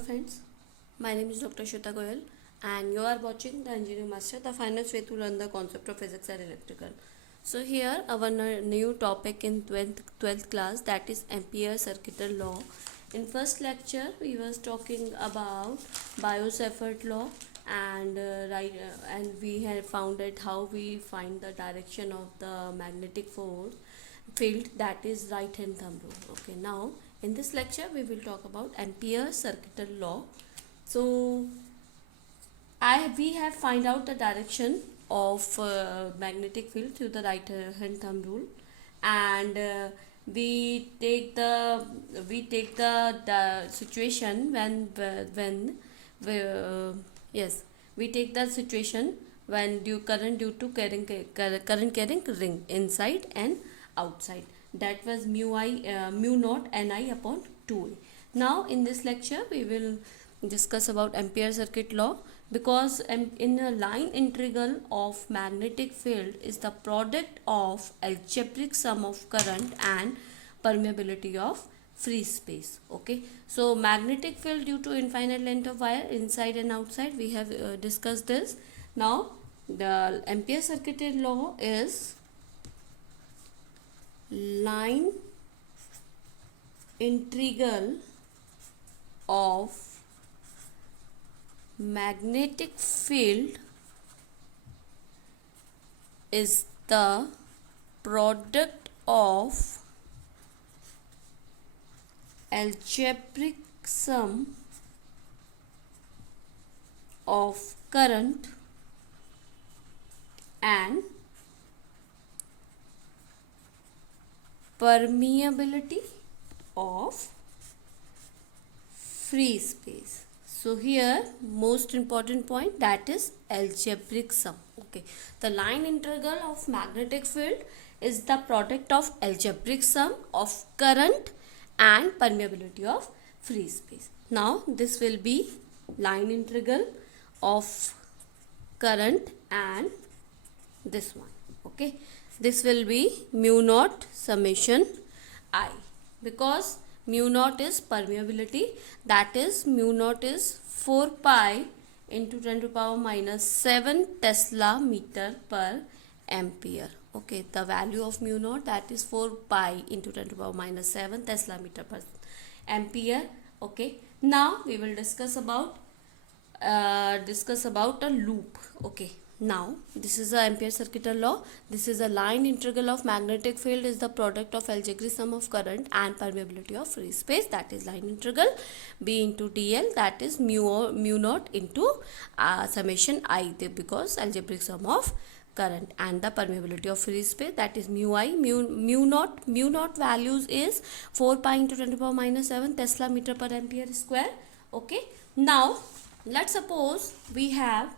Friends, my name is Dr. Shweta Goyal and you are watching the Engineering Master, the finest way to learn the concept of physics and electrical. So here our new topic in 12th class, that is Ampere circuital law. In first lecture we was talking about Biot-Savart law and we had found out how we find the direction of the magnetic force field, that is right hand thumb rule. Okay, now in this lecture we will talk about Ampere circuital law. So we have find out the direction of magnetic field through the right hand thumb rule, and we take the situation when we, yes, we take the situation when current due to current carrying ring inside and outside, that was mu naught Ni upon 2a. Now in this lecture we will discuss about Ampere circuit law, because in a line integral of magnetic field is the product of algebraic sum of current and permeability of free space. Okay, so magnetic field due to infinite length of wire inside and outside, we have discussed this. Now the Ampere circuited law is line integral of magnetic field is the product of algebraic sum of current and permeability of free space. So here most important point, that is algebraic sum. Okay, the line integral of magnetic field is the product of algebraic sum of current and permeability of free space. Now this will be line integral of current and this one. Okay, this will be mu naught summation I, because mu naught is permeability, that is mu naught is 4 pi into 10 to the power minus 7 Tesla meter per ampere. Okay, the value of mu naught, that is 4 pi into 10 to the power minus 7 Tesla meter per ampere. Okay, now we will discuss about a loop. Okay, now this is the Ampere circuital law. This is a line integral of magnetic field is the product of algebraic sum of current and permeability of free space, that is line integral B into dl, that is mu naught into summation I, because algebraic sum of current and the permeability of free space, that is mu I. Mu naught values is 4 pi into 10 to the power minus 7 Tesla meter per ampere square. Okay, now let's suppose we have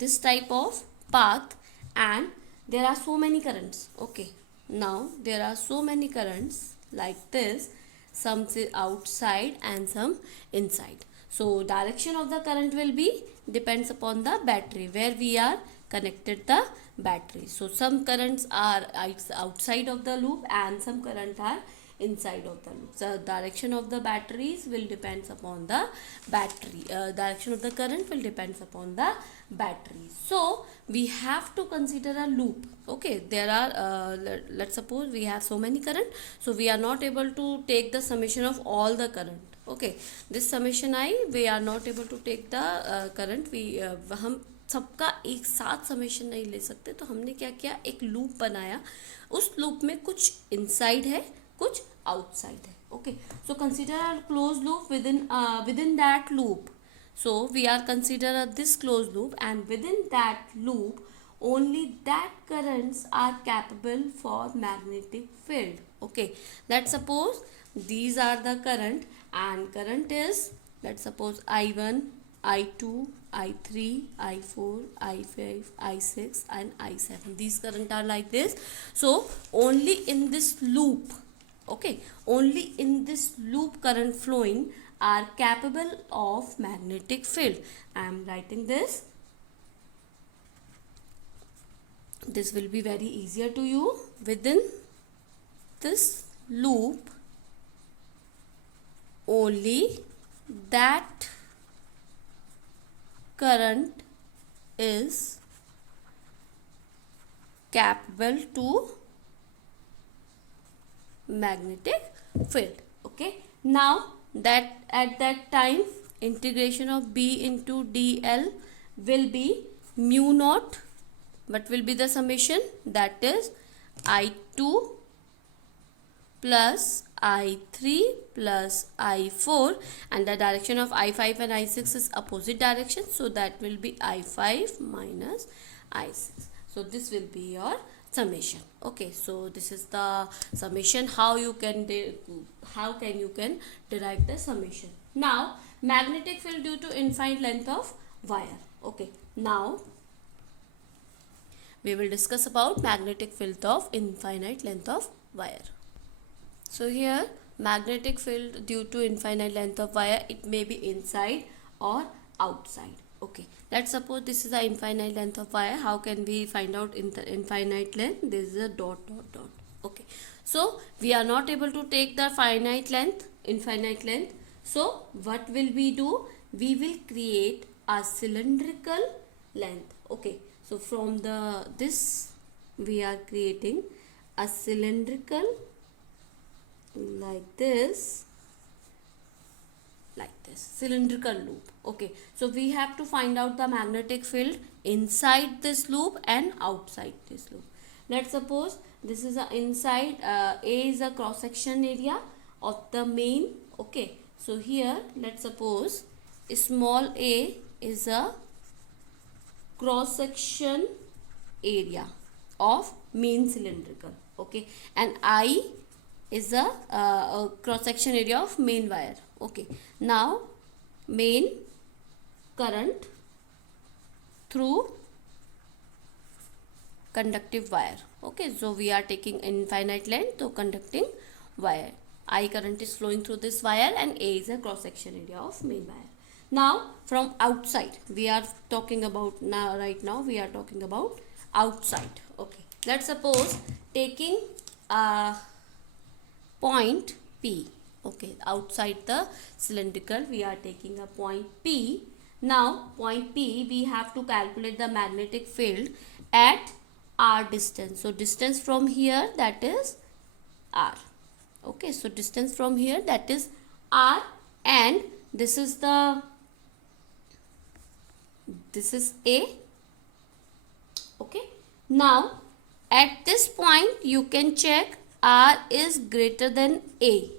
this type of path and there are so many currents. Okay, now there are so many currents like this, some outside and some inside. So direction of the current will be depends upon the battery where we are connected the battery. So some currents are outside of the loop and some current are inside of the loop. The direction of the batteries will depends upon the battery. Direction of the current will depends upon the battery. So we have to consider a loop. Okay, there are let's suppose we have so many current, so we are not able to take the summation of all the current. Okay, this summation I, we are not able to take the current, we हम सबका एक साथ summation नहीं ले सकते, तो हमने क्या किया, एक लूप बनाया. उस लूप में कुछ इनसाइड है, कुछ आउटसाइड है. Okay, so consider a close loop within that loop. So we are consider this closed loop, and within that loop only that currents are capable for magnetic field. Okay, let's suppose these are the current, and current is, let's suppose I1, I2, I3, I4, I5, I6 and I7. These current are like this. So only in this loop, okay, only in this loop current flowing are capable of magnetic field. I am writing this. This will be very easier to you. Within this loop only that current is capable to magnetic field. Okay, now that at that time integration of B into dl will be mu naught. What will be the summation? That is I2 plus I3 plus I4, and the direction of I5 and I6 is opposite direction, so that will be I5 minus I6. So this will be your summation. Okay, so this is the summation. How you can derive the summation. Now magnetic field due to infinite length of wire. Okay, now we will discuss about magnetic field of infinite length of wire. So here magnetic field due to infinite length of wire, it may be inside or outside. Okay, let's suppose this is the infinite length of wire. How can we find out in the infinite length? This is a dot dot dot. Okay, so we are not able to take the infinite length. So what will we do? We will create a cylindrical length. Okay, so from this we are creating a cylindrical like this cylindrical loop. Okay, so we have to find out the magnetic field inside this loop and outside this loop. Let's suppose this is a inside, A is a cross section area of the main. Okay, so here let's suppose small a is a cross section area of main cylindrical. Okay, and I is a cross section area of main wire. Okay, now main current through conductive wire. Okay, so we are taking infinite length, so conducting wire. I current is flowing through this wire and A is a cross section area of main wire. Now from outside we are talking about, right now we are talking about outside. Okay, let's suppose taking a point P. Okay, outside the cylindrical we are taking a point P. Now point P, we have to calculate the magnetic field at R distance. So distance from here, that is R. Okay, so distance from here, that is R, and this is A. Okay, now at this point you can check R is greater than A.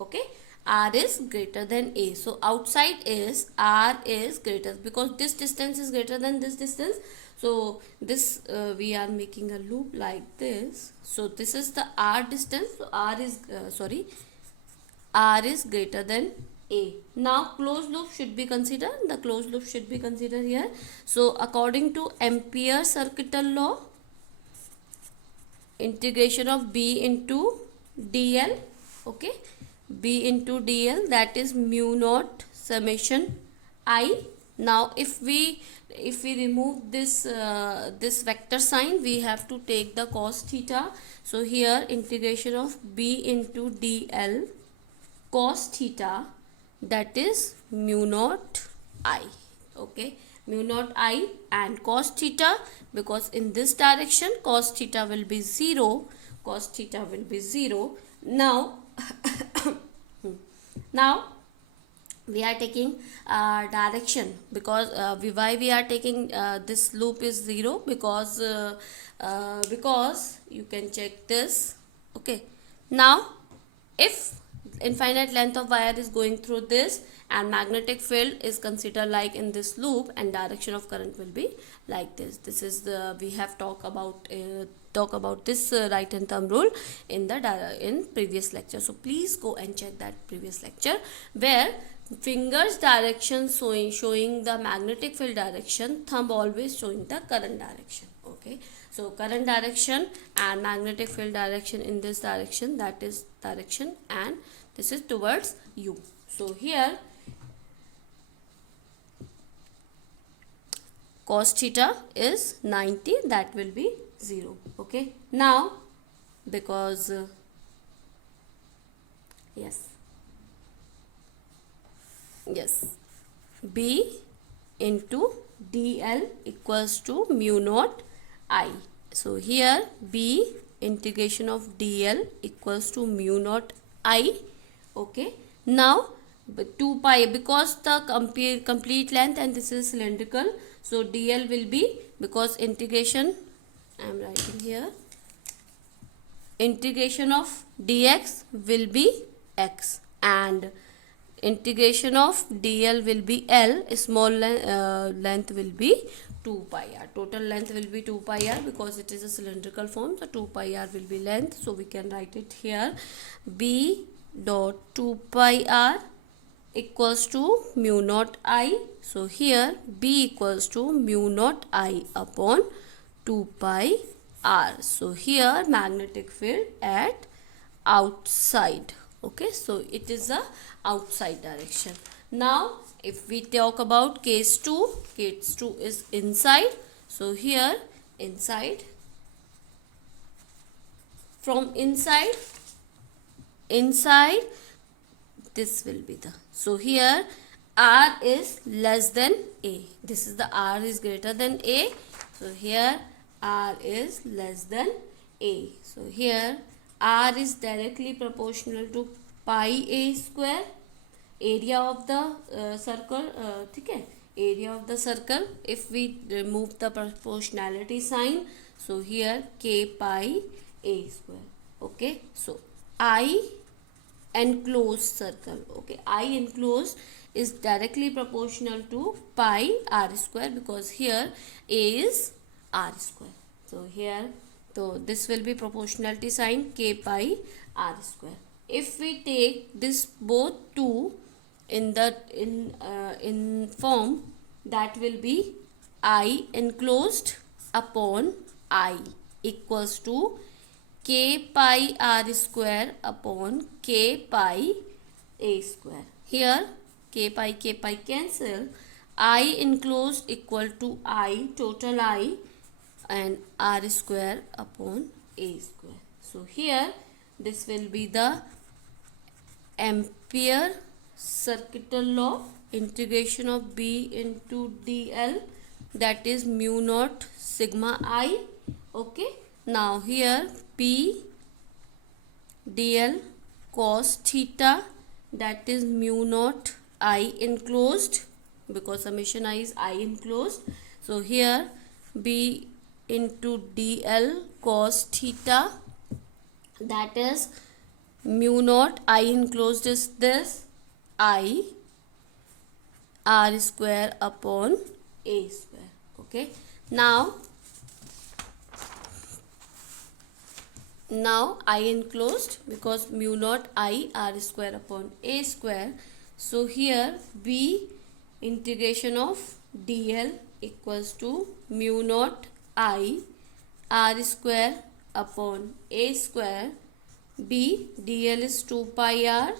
Okay, R is greater than A. So outside is R is greater, because this distance is greater than this distance. So this we are making a loop like this. So this is the R distance. So R is greater than A. Now closed loop should be considered. The closed loop should be considered here. So according to Ampere circuital law, integration of B into dl. Okay, B into dl, that is mu naught summation I. Now if we remove this this vector sign, we have to take the cos theta. So here integration of B into dl cos theta, that is mu naught I. Okay, mu naught I, and cos theta, because in this direction cos theta will be 0. Now now we are taking direction, because why we are taking this loop is 0, because you can check this. Okay, now if infinite length of wire is going through this and magnetic field is considered like in this loop, and direction of current will be like this. This is the, we have talk about this right hand thumb rule in previous lecture. So please go and check that previous lecture, where fingers direction showing the magnetic field direction, thumb always showing the current direction. Okay, so current direction and magnetic field direction in this direction, that is direction, and this is towards you. So here cos theta is 90, that will be 0. Okay, now because yes, yes, B into dl equals to mu naught I. So here B integration of dl equals to mu naught I. Okay, now 2 pi, because the complete length and this is cylindrical, so dl will be, because integration, I am writing here, integration of dx will be x and integration of dl will be L, small length will be 2 pi r. Total length will be 2 pi r because it is a cylindrical form, so 2 pi r will be length. So we can write it here, b dot 2 pi r equals to mu naught I. So here b equals to mu naught I upon 2 pi r. So here magnetic field at outside. Okay, so it is a outside direction. Now if we talk about case 2 is inside. So here inside, from inside this will be the, so here r is less than a, this is the r is greater than a, so here r is less than a. So here r is directly proportional to pi a square, area of the circle, ठीक है, area of the circle. If we remove the proportionality sign, so here k pi a square. Okay, so I enclosed circle, okay, I enclosed is directly proportional to pi r square because here a is r square. So here, so this will be proportionality sign k pi r square. If we take this both two in the in form, that will be I enclosed upon I equals to k pi r square upon k pi a square. Here k pi cancel, I enclosed equal to I, total I, and r square upon a square. So here this will be the Ampere circuital law, integration of b into dl, that is mu naught sigma I. Okay, now here p dl cos theta, that is mu naught I enclosed because summation I is I enclosed. So here b into dl cos theta, that is mu naught I enclosed is this I r square upon a square. Okay, now I enclosed because mu naught I r square upon a square. So here b integration of dl equals to mu naught I r square upon a square. B dl is 2 pi r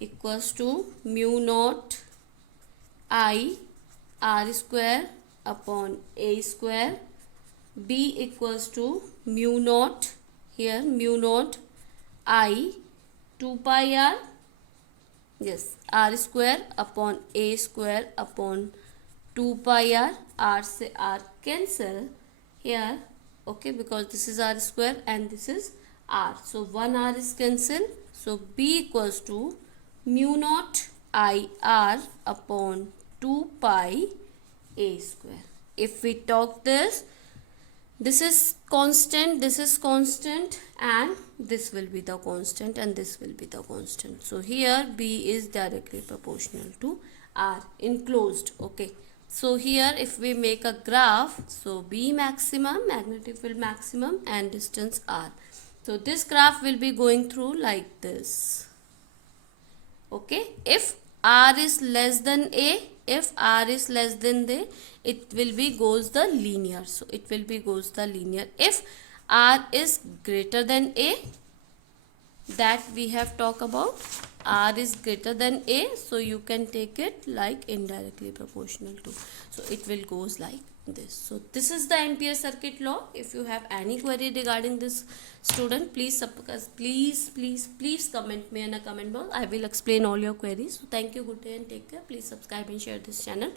equals to mu naught I r square upon a square. B equals to mu naught, here mu naught I 2 pi r, yes, r square upon a square upon 2 pi r, r से r cancel here. Okay, because this is r square and this is r, so 1 r is cancelled. So b equals to mu naught I r upon 2 pi a square. If we talk this is constant, this is constant, and this will be the constant, and this will be the constant. So here b is directly proportional to r enclosed. Okay, so here if we make a graph, so b maximum, magnetic field maximum, and distance r. So this graph will be going through like this. Okay, if r is less than a, if r is less than a, it will be goes the linear. So it will be goes the linear. If r is greater than a, that we have talked about, r is greater than a, so you can take it like indirectly proportional to. So it will goes like this. So this is the ampere circuit law. If you have any query regarding this, student, please comment me in a comment box. I will explain all your queries. So thank you, good day and take care. Please subscribe and share this channel.